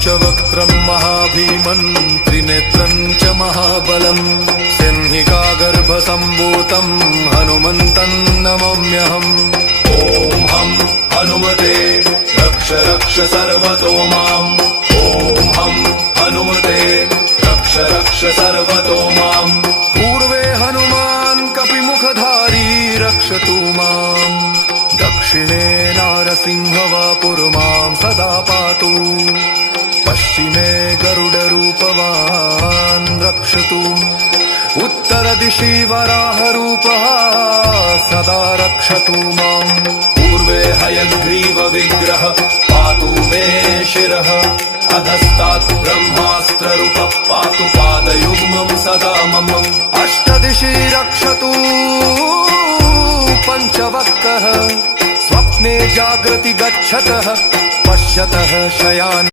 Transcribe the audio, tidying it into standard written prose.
पञ्चवक्त्रं महाभीमन् त्रिनेत्रं च महाबलम् सिंहिकागर्भसम्भूतं हनुमन्तं नमाम्यहम्। ॐ हं हनुमते रक्ष रक्ष सर्वतो माम्। ॐ हं हनुमते रक्ष रक्ष सर्वतो माम्। पूर्वे हनुमान् कपिमुखधारी रक्षतु माम्। दक्षिणे नारसिंहवापुर्मां सदा पातु। पश्चिमे गरुडरूपवान् रक्षतु। उत्तरदिशि वराहरूपः सदा रक्षतु माम्। पूर्वे हयग्रीवविग्रह पातु मे शिरः। अधस्तात् ब्रह्मास्त्ररूपः पातु पादयुग्मं सदा मम। अष्टदिशि रक्षतु पञ्चवक्त्रः। स्वप्ने जागृति गच्छतः पश्यतः शयान्।